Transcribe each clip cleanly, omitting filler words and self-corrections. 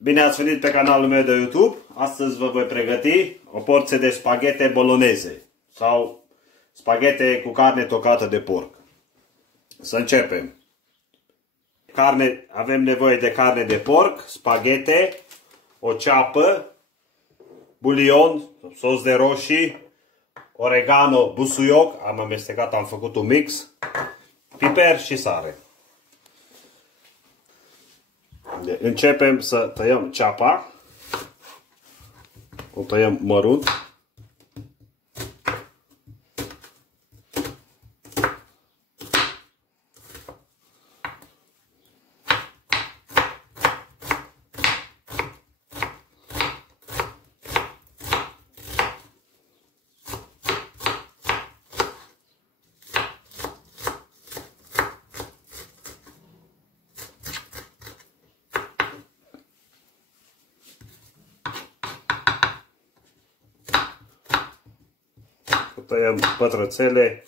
Bine ați venit pe canalul meu de YouTube. Astăzi vă voi pregăti o porție de spaghete boloneze sau spaghete cu carne tocată de porc. Să începem. Avem nevoie de carne de porc, spaghete, o ceapă, bulion, sos de roșii, oregano, busuioc, am amestecat, am făcut un mix, piper și sare. Începem să tăiem ceapa, o tăiem mărunt. Tăiem pătrățele.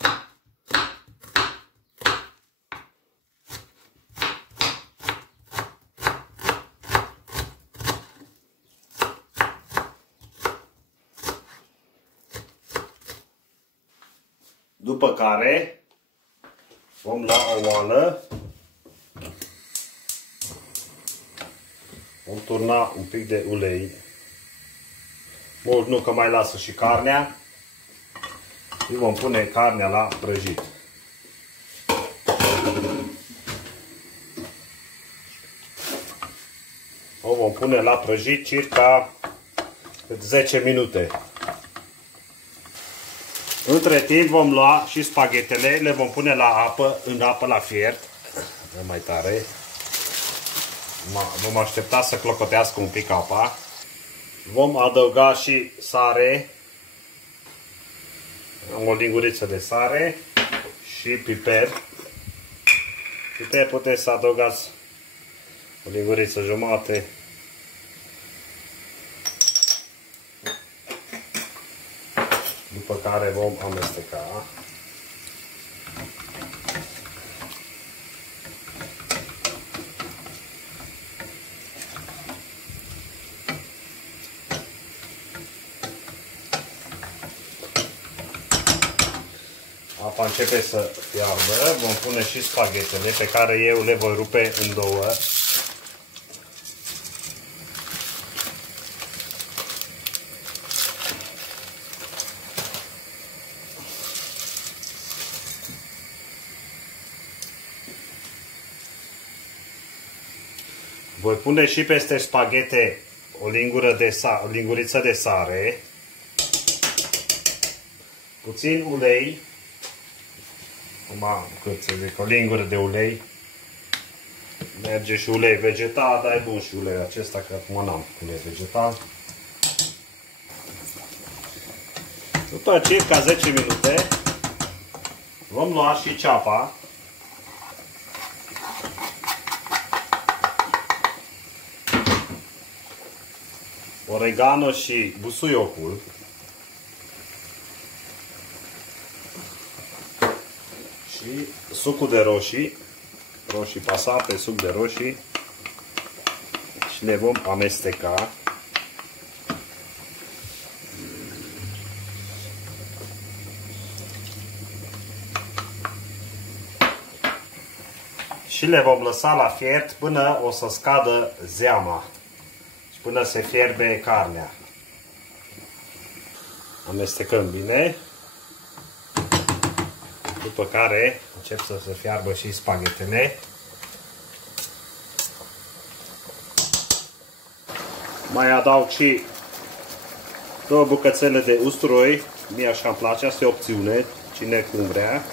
După care vom lua o oală, vom turna un pic de ulei, mult nu că mai lasă și carnea. Și vom pune carnea la prăjit. O vom pune la prăjit circa 10 minute. Între timp vom lua și spaghetele, le vom pune la apă, în apă la fiert. Mai tare. Vom aștepta să clocotească un pic apa. Vom adăuga și sare. Am o linguriță de sare și piper. Piper puteți să adăugați o linguriță jumate. După care vom amesteca. Apa începe să fiarbă, vom pune și spaghetele pe care eu le voi rupe în două. Voi pune și peste spaghete o linguriță de sare, puțin ulei. Cât să zic, o lingură de ulei. Merge și ulei vegetal, dar e bun și ulei acesta, că acum n-am ulei vegetal. După circa 10 minute vom lua și ceapa. Oregano și busuiocul. Și sucul de roșii pasate, suc de roșii, și le vom amesteca. Și le vom lăsa la fiert până o să scadă zeama și până se fierbe carnea. Amestecăm bine. După care încep să se fiarbă și spaghetele. Mai adaug și 2 bucățele de usturoi. Mie așa îmi place, asta e opțiune, cine cum vrea.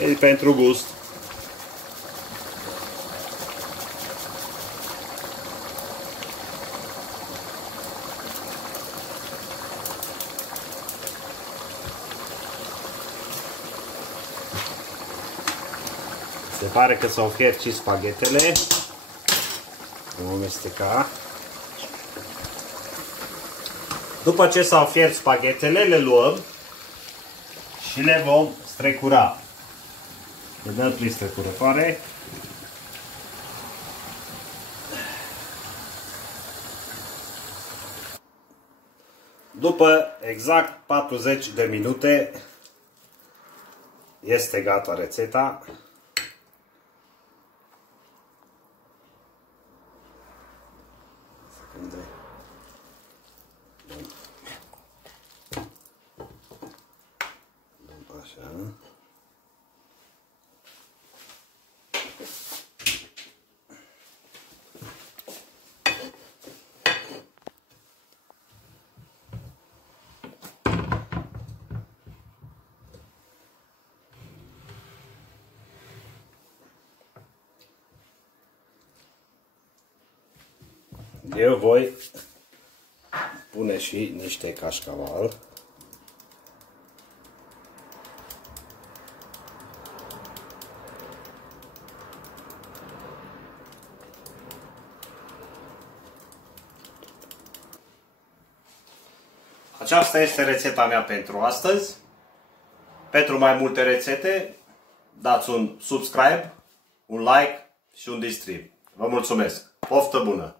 E pentru gust. Se pare că s-au fiert și spaghetele. Vom amesteca. După ce s-au fiert spaghetele, le luăm și le vom strecura. Le dăm prin strecurătoare. După exact 40 de minute este gata rețeta. Așa. Eu voi pune și niște cașcaval. Aceasta este rețeta mea pentru astăzi. Pentru mai multe rețete, dați un subscribe, un like și un distrib. Vă mulțumesc! Poftă bună!